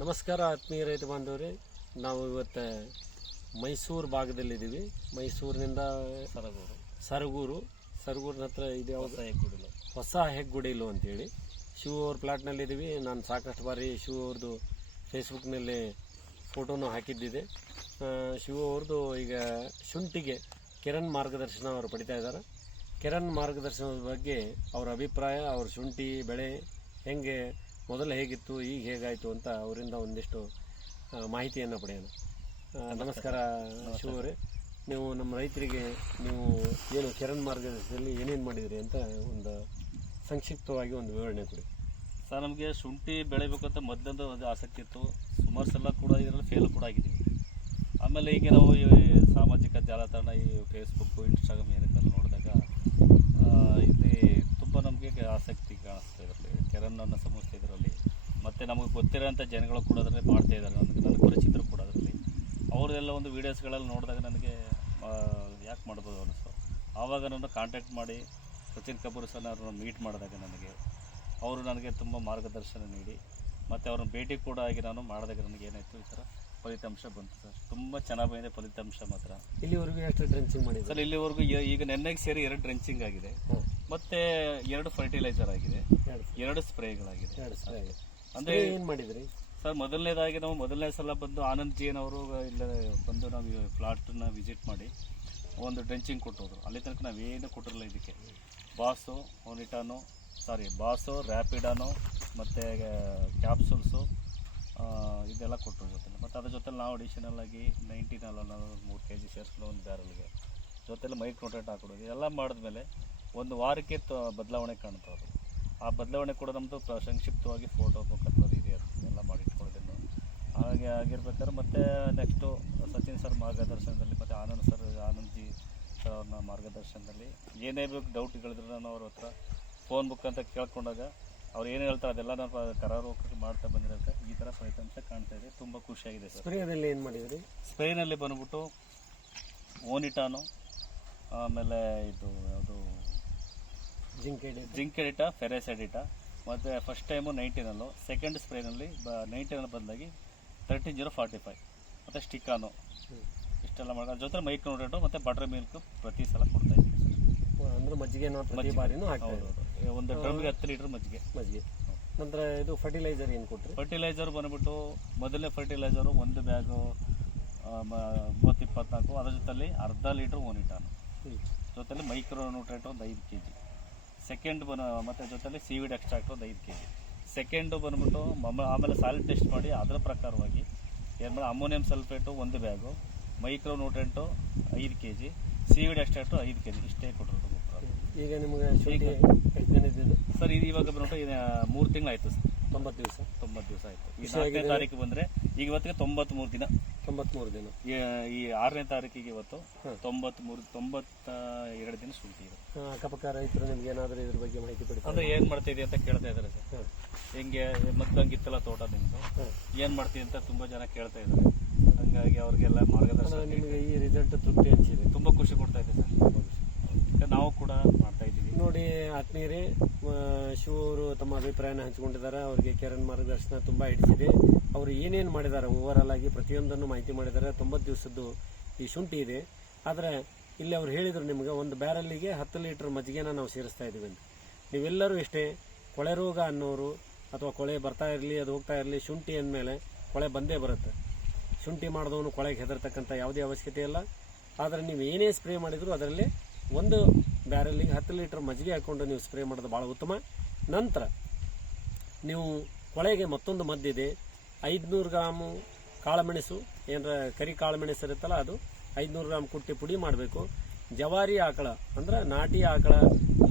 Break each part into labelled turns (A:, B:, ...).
A: ನಮಸ್ಕಾರ ಆತ್ಮೀಯ ರೈತ ಬಾಂಧವರೇ. ನಾವು ಇವತ್ತು ಮೈಸೂರು ಭಾಗದಲ್ಲಿದ್ದೀವಿ. ಮೈಸೂರಿನಿಂದ
B: ಸರಗೂರು.
A: ಸರಗೂರು. ಸರಗೂರಿನ ಹತ್ರ ಇದು
B: ಹೊಸ ಹೆಗ್ಗುಡಿಲು.
A: ಹೊಸ ಹೆಗ್ಗುಡಿಲು ಅಂತೇಳಿ. ಶಿವ ಅವ್ರ ಪ್ಲಾಟ್ನಲ್ಲಿದ್ದೀವಿ. ನಾನು ಸಾಕಷ್ಟು ಬಾರಿ ಶಿವ ಅವ್ರದ್ದು ಫೇಸ್ಬುಕ್ನಲ್ಲಿ ಫೋಟೋನು ಹಾಕಿದ್ದಿದೆ. ಶಿವ ಅವ್ರದ್ದು ಈಗ ಶುಂಠಿಗೆ ಕಿರಣ್ ಮಾರ್ಗದರ್ಶನ ಅವರು ಪಡಿತಾ ಇದ್ದಾರೆ. ಕಿರಣ್ ಮಾರ್ಗದರ್ಶನದ ಬಗ್ಗೆ ಅವರ ಅಭಿಪ್ರಾಯ ಅವ್ರ ಶುಂಠಿ ಬೆಳೆ ಹೆಂಗೆ ಮೊದಲು ಹೇಗಿತ್ತು ಈಗ ಹೇಗಾಯಿತು ಅಂತ ಅವರಿಂದ ಒಂದಿಷ್ಟು ಮಾಹಿತಿಯನ್ನು ಪಡೆಯೋಣ. ನಮಸ್ಕಾರ. ಶಿವರೇ. ನೀವು ನಮ್ಮ ರೈತರಿಗೆ ನೀವು ಏನು ಕಿರಣ್ ಮಾರ್ಗದರ್ಶನದಲ್ಲಿ ಏನೇನು ಮಾಡಿದ್ರಿ ಅಂತ ಒಂದು ಸಂಕ್ಷಿಪ್ತವಾಗಿ ಒಂದು ವಿವರಣೆ ಕೊಡಿ.
B: ಸರ್ ನಮಗೆ ಶುಂಠಿ ಬೆಳಿಬೇಕಂತ ಅಂತ ಮೊದಲಿಂದ ಒಂದು ಆಸಕ್ತಿ ಇತ್ತು. ಸುಮಾರು ಸಲ ಕೂಡ ಇದರಲ್ಲಿ ಫೇಲ್ ಕೂಡ ಆಗಿದ್ದೀವಿ. ಆಮೇಲೆ ಈಗ ನಾವು ಈ ಸಾಮಾಜಿಕ ಜಾಲತಾಣ ಈ ಫೇಸ್ಬುಕ್ಕು ಇನ್ಸ್ಟಾಗ್ರಾಮ್ ಏನಕ್ಕೆಲ್ಲ ನೋಡಿದಾಗ ಇಲ್ಲಿ ತುಂಬ ನಮಗೆ ಆಸಕ್ತಿ ಕಾಣಿಸ್ತಾ ಇದರಲ್ಲಿ ಕೆರನ್ ಅನ್ನೋ ಸಂಸ್ಥೆ ಇದರಲ್ಲಿ ಮತ್ತು ನಮಗೆ ಗೊತ್ತಿರೋಂಥ ಜನಗಳು ಕೂಡ ಅದರಲ್ಲಿ ಮಾಡ್ತಾ ಇದ್ದಾರೆ. ನನಗೆ ನನ್ನ ಪರಿಚಿತರು ಕೂಡ ಅದರಲ್ಲಿ. ಅವರೆಲ್ಲ ಒಂದು ವೀಡಿಯೋಸ್ಗಳಲ್ಲಿ ನೋಡಿದಾಗ ನನಗೆ ಯಾಕೆ ಮಾಡ್ಬೋದು ಅನ್ನಿಸ್ತು. ಆವಾಗ ನಾನು ಕಾಂಟ್ಯಾಕ್ಟ್ ಮಾಡಿ ಸಚಿನ್ ಕಪೂರ್ ಸರ್ ಅವ್ರನ್ನ ಮೀಟ್ ಮಾಡಿದಾಗ ನನಗೆ ಅವರು ನನಗೆ ತುಂಬ ಮಾರ್ಗದರ್ಶನ ನೀಡಿ ಮತ್ತು ಅವ್ರನ್ನ ಭೇಟಿ ಕೂಡ ಆಗಿ ನಾನು ಮಾಡಿದಾಗ ನನಗೆ ಏನಾಯಿತು ಈ ಥರ ಫಲಿತಾಂಶ ಬಂತು ಸರ್. ತುಂಬ ಚೆನ್ನಾಗಿ ಬಂದಿದೆ ಫಲಿತಾಂಶ ಮಾತ್ರ.
A: ಇಲ್ಲಿವರೆಗೂ ಎಷ್ಟು ಡ್ರೆಂಚಿಂಗ್ ಮಾಡಿದೆ
B: ಸರ್ ಇಲ್ಲಿವರೆಗೂ ಈಗ ನೆನ್ನೆಗೆ ಸೇರಿ ಎರಡು ಡ್ರೆಂಚಿಂಗ್ ಆಗಿದೆ. ಮತ್ತು ಎರಡು ಫರ್ಟಿಲೈಸರ್ ಆಗಿದೆ.
A: ಎರಡು.
B: ಎರಡು ಸ್ಪ್ರೇಗಳಾಗಿದೆ
A: ಎರಡು ಸ್ಪ್ರೇ
B: ಅಂದರೆ
A: ಏನು ಮಾಡಿದ್ರಿ?
B: ಸರ್ ಮೊದಲನೇದಾಗಿ ನಾವು ಮೊದಲನೇ ಸಲ ಬಂದು ಆನಂದ್ ಜೈನ್ ಅವರು ಇಲ್ಲ ಬಂದು ನಾವು ಪ್ಲಾಟ್ನ ವಿಸಿಟ್ ಮಾಡಿ ಒಂದು ಡ್ರೆಂಚಿಂಗ್ ಕೊಟ್ಟೋದ್ರು. ಅಲ್ಲಿ ತನಕ ನಾವೇನು ಕೊಟ್ಟಿರಲಿಲ್ಲ ಇದಕ್ಕೆ. ಬಾಸು ಓನಿಟಾನು ಸಾರಿ ಬಾಸು ರ್ಯಾಪಿಡಾನು ಮತ್ತು ಕ್ಯಾಪ್ಸೂಲ್ಸು ಇದೆಲ್ಲ ಕೊಟ್ಟರು ಜೊತೆಲಿ. ಮತ್ತು ಅದ್ರ ಜೊತೆಲಿ ನಾವು ಅಡಿಷನಲ್ ಆಗಿ ನೈನ್ಟೀನ್ ಅಲ್ಲ ಮೂರು ಕೆ ಜಿ ಸೇರಿಸ್ಕೊಂಡು ಒಂದು ಬ್ಯಾರಲ್ಗೆ ಜೊತೆಲಿ ಮೈಕ್ ರೊಟೇಟ್ ಹಾಕೊಡೋದು ಇದೆಲ್ಲ ಮಾಡಿದ್ಮೇಲೆ ಒಂದು ವಾರಕ್ಕೆ ತ- ಬದಲಾವಣೆ ಕಾಣ್ತಾ ಅದು ಆ ಬದಲಾವಣೆ ಕೂಡ ನಮ್ಮದು ಸಂಕ್ಷಿಪ್ತವಾಗಿ ಫೋಟೋ ಮುಖಾಂತರ ಇದೆ ಎಲ್ಲ ಮಾಡಿ ಇಟ್ಕೊಂಡಿದ್ದೀನಿ ಹಾಗೆ ಆಗಿರ್ಬೇಕಾದ್ರೆ ಮತ್ತೆ ನೆಕ್ಸ್ಟು ಸಚಿನ್ ಸರ್ ಮಾರ್ಗದರ್ಶನದಲ್ಲಿ ಮತ್ತು ಆನಂದ್ ಸರ್ ಆನಂದ್ ಜಿ ಸರ್ ಅವ್ರನ್ನ ಮಾರ್ಗದರ್ಶನದಲ್ಲಿ ಏನೇ ಬೇಕು ಡೌಟ್ಗಳಿದ್ರು ನಾನು ಅವ್ರ ಹತ್ರ ಫೋನ್ ಬುಕ್ ಅಂತ ಕೇಳ್ಕೊಂಡಾಗ ಅವ್ರು ಏನು ಹೇಳ್ತಾರೆ ಅದೆಲ್ಲ ನಾನು ಕರಾರುವಕ್ಕಾಗಿ ಮಾಡ್ತಾ ಬಂದಿರೋದಕ್ಕೆ ಈ ಥರ ಫಲಿತಾಂಶ ಕಾಣ್ತಾ ಇದೆ. ತುಂಬ ಖುಷಿಯಾಗಿದೆ ಸರ್
A: ಸ್ಪ್ರೇನಲ್ಲಿ ಏನು ಮಾಡಿದ್ರಿ?
B: ಸ್ಪ್ರೇನಲ್ಲಿ ಬಂದ್ಬಿಟ್ಟು ಓನಿಟಾನು ಆಮೇಲೆ ಇದು ಯಾವುದು
A: ಜಿಂಕೆ ಎಡಿಟಾ.
B: ಜಿಂಕೆಡಿಟ ಫೆರೆಸೆಡಿಟ ಮತ್ತು ಫಸ್ಟ್ ಟೈಮು ನೈನ್ಟೀನಲ್ಲು ಸೆಕೆಂಡ್ ಸ್ಪ್ರೇನಲ್ಲಿ ಬ ನೈನ್ಟೀನಲ್ಲಿ ಬದಲಾಗಿ ತರ್ಟೀನ್ ಜೀರೋ ಫಾರ್ಟಿ ಫೈವ್ ಮತ್ತು ಸ್ಟಿಕ್ಕಾನು ಇಷ್ಟೆಲ್ಲ ಮಾಡಿ ಅದ್ರ ಜೊತೆ ಮೈಕ್ ನೋಡೇಟು ಮತ್ತು ಬಟರ್ ಮಿಲ್ಕ್ ಪ್ರತಿ ಸಲ ಕೊಡ್ತಾ ಇದ್ದೀವಿ
A: ಅಂದ್ರೆ ಮಜ್ಜಿಗೆ ಬಾರಿನೂ
B: ಒಂದು ಡ್ರಮ್ಗೆ ಹತ್ತು ಲೀಟ್ರ್ ಮಜ್ಜಿಗೆ.
A: ಮಜ್ಜಿಗೆ. ನಂತರ ಇದು ಫರ್ಟಿಲೈಸರ್ ಏನು ಕೊಟ್ಟರು
B: ಫರ್ಟಿಲೈಸರ್ ಬಂದುಬಿಟ್ಟು ಮೊದಲನೇ ಫರ್ಟಿಲೈಸರು ಒಂದು ಬ್ಯಾಗು ಮೂವತ್ತು ಇಪ್ಪತ್ನಾಲ್ಕು. ಅದರ ಜೊತೆಲಿ ಅರ್ಧ ಲೀಟ್ರ್ ಓನಿಟಾನು. ಜೊತೆಲಿ ಮೈಕ್ರೋ ನ್ಯೂಟ್ರೇಟ್ ಒಂದು ಐದು ಕೆ ಜಿ ಸೆಕೆಂಡ್ ಬನ್ ಮತ್ತು ಜೊತೆಲಿ ಸೀವಿಡ್ ಎಕ್ಸ್ಟ್ರಾಕ್ಟ್ ಒಂದು ಐದು ಕೆ ಜಿ ಸೆಕೆಂಡು ಬಂದ್ಬಿಟ್ಟು ಮಮ ಆಮೇಲೆ ಸಾಲಿಡ್ ಟೆಸ್ಟ್ ಮಾಡಿ ಅದರ ಪ್ರಕಾರವಾಗಿ ಏನು ಮಾಡಿ ಅಮೋನಿಯಂ ಸಲ್ಫೇಟು ಒಂದು ಬ್ಯಾಗು ಮೈಕ್ರೋ ನ್ಯೂಟ್ರೆಂಟು ಐದು ಕೆ ಜಿ ಸೀವಿಡ್ ಎಕ್ಸ್ಟ್ರಾಕ್ಟು ಐದು ಕೆ ಜಿ ಇಷ್ಟೇ ಕೊಟ್ಟರು
A: ಈಗ ನಿಮಗೆ
B: ಸರ್ ಇದು ಇವಾಗ ಬಂದ್ಬಿಟ್ಟು ಇದು ಮೂರು ತಿಂಗಳಾಯ್ತು ಸರ್.
A: ತೊಂಬತ್ತು ದಿವಸ.
B: ತೊಂಬತ್ತು ದಿವಸ ಆಯಿತು. ಈ ನಾಲ್ಕನೇ ತಾರೀಕು ಬಂದರೆ ಈಗ ಇವತ್ತಿಗೆ ತೊಂಬತ್ತ್ಮೂರು ದಿನ.
A: ತೊಂಬತ್ಮೂರು ದಿನ.
B: ಈ ಈ ಆರನೇ ತಾರೀಕಿಗೆ ಇವತ್ತು. ತೊಂಬತ್ಮೂರು ತೊಂಬತ್ತ ಎರಡು ದಿನ ಶುಂಠಿ ಇದೆ.
A: ಅಕ್ಕಪಕ್ಕ ರೈತರು ನಿಮ್ಗೆ ಏನಾದರೂ ಇದ್ರ ಬಗ್ಗೆ ಮಾಹಿತಿ ಪಡಿತಾರೆ
B: ಅಂದ್ರೆ ಏನ್ ಮಾಡ್ತಿದ್ವಿ ಅಂತ ಕೇಳ್ತಾ ಇದಾರೆ ಸರ್. ಹೆಂಗೆ ಮತ್ತಂಗಿತ್ತಲ್ಲ ತೋಟ ನಿಮ್ದು? ಏನು ಮಾಡ್ತೀವಿ ಅಂತ ತುಂಬಾ ಜನ ಕೇಳ್ತಾ ಇದಾರೆ. ಹಂಗಾಗಿ ಅವ್ರಿಗೆಲ್ಲ ಮಾರ್ಗದರ್ಶನ
A: ನಿಮಗೆ ಈ ರಿಸಲ್ಟ್ ತೃಪ್ತಿ ಅನಿಸಿದೆ.
B: ತುಂಬಾ ಖುಷಿ ಕೊಡ್ತಾ ಇದೆ ಸರ್. ನಾವು ಕೂಡ ಮಾಡ್ತಾ
A: ನೋಡಿ ಆತ್ಮೀಯರೇ ಶಿವ ಅವರು ತಮ್ಮ ಅಭಿಪ್ರಾಯನ ಹಂಚಿಕೊಂಡಿದ್ದಾರೆ. ಅವರಿಗೆ ಕಿರಣ್ ಮಾರ್ಗದರ್ಶನ ತುಂಬ ಹಿಡಿಸಿದೆ ಅವರು ಏನೇನು ಮಾಡಿದ್ದಾರೆ ಓವರಾಲ್ ಆಗಿ ಪ್ರತಿಯೊಂದನ್ನು ಮಾಹಿತಿ ಮಾಡಿದ್ದಾರೆ. ತೊಂಬತ್ತು ದಿವಸದ್ದು ಈ ಶುಂಠಿ ಇದೆ. ಆದರೆ, ಇಲ್ಲಿ ಅವ್ರು ಹೇಳಿದರು ನಿಮಗೆ, ಒಂದು ಬ್ಯಾರಲ್ಲಿಗೆ ಹತ್ತು ಲೀಟರ್ ಮಜ್ಜಿಗೆನ ನಾವು ಸೇರಿಸ್ತಾ ಇದ್ದೀವಿ ಅಂತ. ನೀವೆಲ್ಲರೂ ಇಷ್ಟೇ, ಕೊಳೆ ರೋಗ ಅನ್ನೋರು, ಅಥವಾ ಕೊಳೆ ಬರ್ತಾ ಇರಲಿ, ಅದು ಹೋಗ್ತಾ ಇರಲಿ, ಶುಂಠಿ ಅಂದಮೇಲೆ ಕೊಳೆ ಬಂದೇ ಬರುತ್ತೆ. ಶುಂಠಿ ಮಾಡಿದವನು ಕೊಳೆಗೆ ಹೆದರ್ತಕ್ಕಂಥ ಯಾವುದೇ ಅವಶ್ಯಕತೆ ಇಲ್ಲ. ಆದರೆ ನೀವು ಏನೇ ಸ್ಪ್ರೇ ಮಾಡಿದರೂ ಅದರಲ್ಲಿ ಒಂದು ಬ್ಯಾರಲ್ಲಿಗೆ ಹತ್ತು ಲೀಟರ್ ಮಜ್ಜಿಗೆ ಹಾಕ್ಕೊಂಡು ನೀವು ಸ್ಪ್ರೇ ಮಾಡೋದು ಭಾಳ ಉತ್ತಮ. ನಂತರ ನೀವು ಕೊಳೆಗೆ ಮತ್ತೊಂದು ಮದ್ದಿದೆ ಐದುನೂರು ಗ್ರಾಮು ಕಾಳುಮೆಣಸು, ಏನರ ಕರಿ ಕಾಳುಮೆಣಸು ಇರುತ್ತಲ್ಲ ಅದು, ಐದುನೂರು ಗ್ರಾಮ್ ಕುಟ್ಟಿ ಪುಡಿ ಮಾಡಬೇಕು. ಜವಾರಿ ಆಕಳ ಅಂದ್ರೆ ನಾಟಿ ಆಕಳ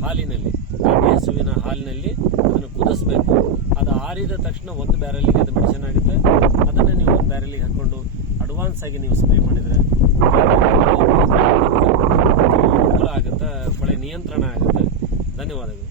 A: ಹಾಲಿನಲ್ಲಿ, ನಾಟಿ ಹಸುವಿನ ಹಾಲಿನಲ್ಲಿ ಅದನ್ನು ಕುದಿಸ್ಬೇಕು. ಅದು ಆರಿದ ತಕ್ಷಣ ಒಂದು ಬ್ಯಾರಲ್ಲಿಗೆ ಅದು ಮೆಡಿಸಿನ್ ಆಗುತ್ತೆ. ಅದನ್ನು ನೀವು ಒಂದು ಬ್ಯಾರಲ್ಲಿಗೆ ಹಾಕ್ಕೊಂಡು ಅಡ್ವಾನ್ಸ್ ಆಗಿ ನೀವು ಸ್ಪ್ರೇ ಮಾಡಿದರೆ ಧನ್ಯವಾದಗಳು